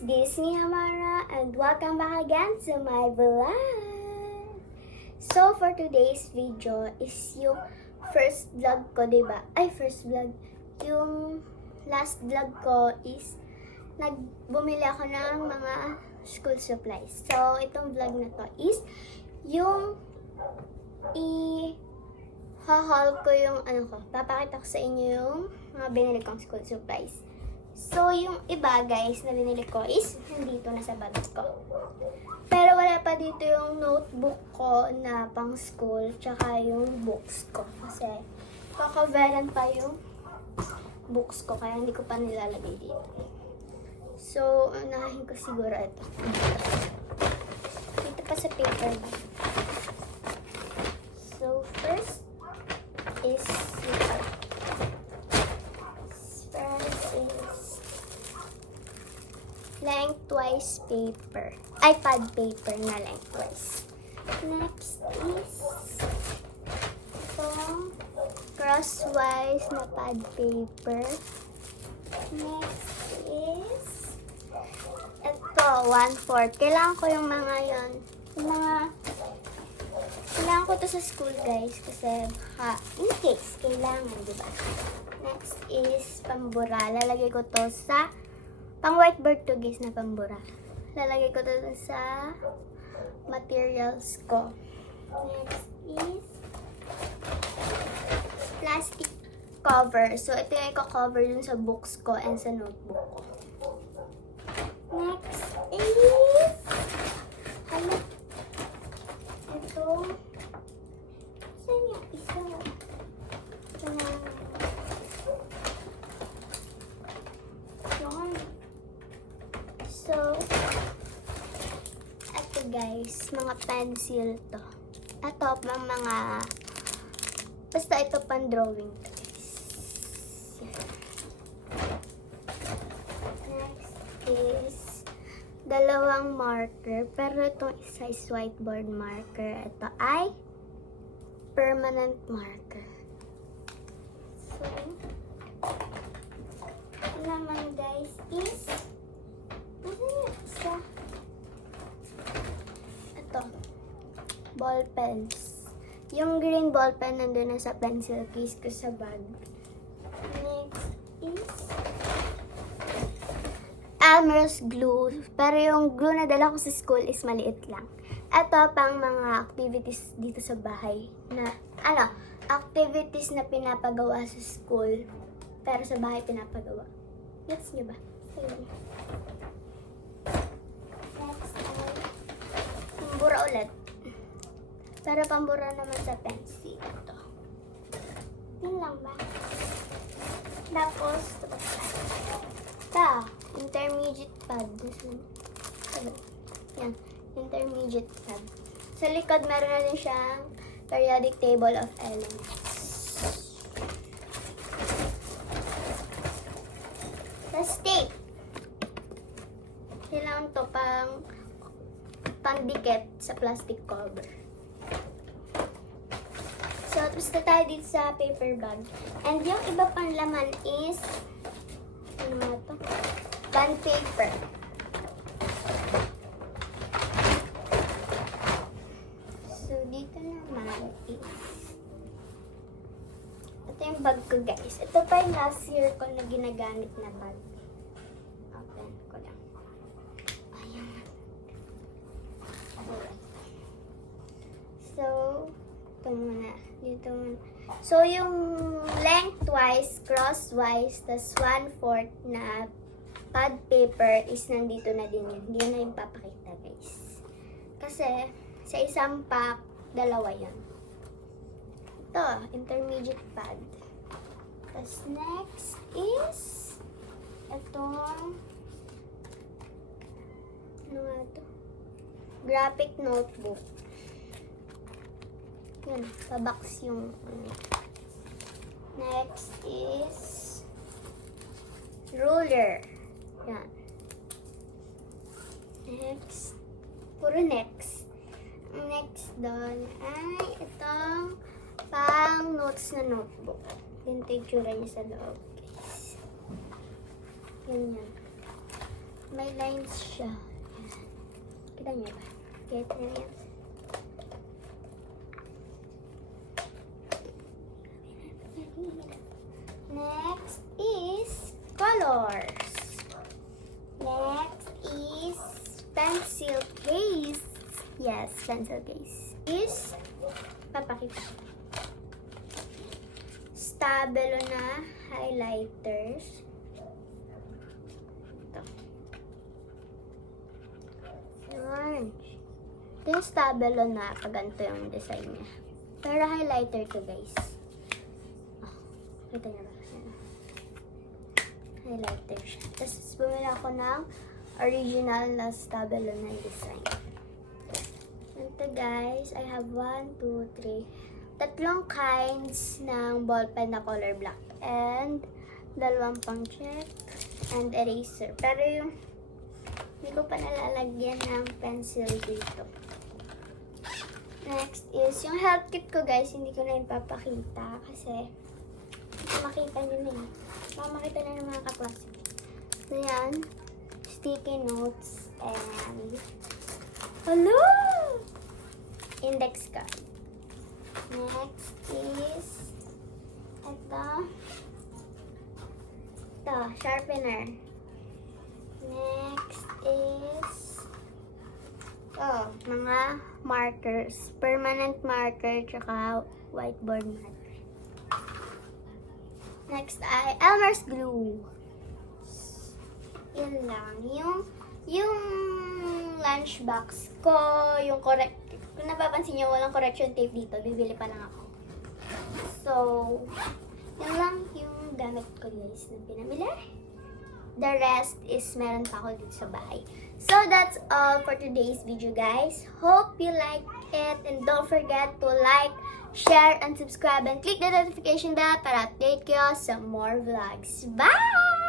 this is me Hamara and welcome back again to my vlog. So for today's video is yung first vlog ko, diba? First vlog. Yung last vlog ko is bumili ako ng mga school supplies. So itong vlog na to is yung haul ko yung papakita ko sa inyo yung mga binili kong school supplies. So, yung iba guys na binili ko is nandito na sa bag ko. Pero wala pa dito yung notebook ko na pang school, tsaka yung books ko. Kasi kakaveran pa yung books ko, kaya hindi ko pa nilalagay dito. So, unahin ko siguro ito. Dito pa sa paper bag. So, first is lengthwise paper. Pad paper na lengthwise. Next is itong crosswise na pad paper. Next is ito, 1/4. Kailangan ko yung mga yon. Kailangan ko to sa school guys kasi in case kailangan, diba? Next is pambura. Lalagay ko to sa pang whiteboard to guys na pambura. Lalagay ko to sa materials ko. Next is plastic cover. So ito yung i-cover dun sa books ko and sa notebook ko. Next is ito. Saan yung isa? Ito na. So, ito guys, mga pencil to. Ito, basta ito pang drawing to guys. Next is dalawang marker, pero itong isa is whiteboard marker. Ito ay permanent marker. So, ito naman guys is ito, ball pens. Yung green ball pen nandun na sa pencil case ko sa bag. Next is Elmer's glue. Pero yung glue na dala ko sa school is maliit lang. Ito pang mga activities dito sa bahay. Activities na pinapagawa sa school. Pero sa bahay pinapagawa. Gets nyo ba? Ayun. Pambura ulit. Pero pambura naman sa pencil. Yun lang ba? Tapos, intermediate pad. Yan, intermediate pad. Sa likod, meron na din siyang periodic table of elements. Tapos tape. Kailangan to pang-dikit sa plastic cover. So, tapos na tayo dito sa paper bag. And yung iba pang laman is, bond paper. So, dito naman is, ito yung bag ko guys. Ito pa yung last year ko na ginagamit na bag. Open ko lang. So, ito muna. Dito muna. So, yung lengthwise, crosswise, tas 1/4 na pad paper is nandito na din yun. Hindi na yung papakita, guys. Kasi, sa isang pack, dalawa yun. Ito, intermediate pad. Tas next is itong graphic notebook. Yan, pabox yung Next is ruler. Yan. Next, puro next. Next doon ay itong pang notes na notebook. Yung itsura niya sa loob, guys. Ganyan. May lines siya. Ayan. Kita niyo ba? Kita niyo yan? Next is colors. Next is pencil case. Yes, pencil case. Is, papakita. Stabilo na highlighters. Ito. Orange. Ito yung stabilo na pag ganito yung design niya. Pero highlighter to guys. Oh, kita niyo ba? Highlighter siya. Tapos bumili ako ng original na stabilo na design. Ito guys, I have 1, 2, 3. Tatlong kinds ng ballpen na color black. And dalawang pang check and eraser. Pero yung hindi ko pa nalalagyan ng pencil dito. Next is yung health kit ko guys. Hindi ko na ipapakita kasi makita nyo na eh. Makita na ng mga kaklase. So yan, sticky notes and hello! Index card. Next is ito, sharpener. Next is mga markers. Permanent marker tsaka whiteboard marker. Next ay Elmer's glue. Yun lang. Yung lunchbox ko, yung correct. Kung napapansin nyo, walang correction tape dito. Bibili pa lang ako. So, yun lang yung gamit ko guys na pinamili. The rest is meron pa ako dito sa bahay. So, that's all for today's video guys. Hope you like it. And don't forget to like, share, and subscribe. And click the notification bell para update kayo sa more vlogs. Bye!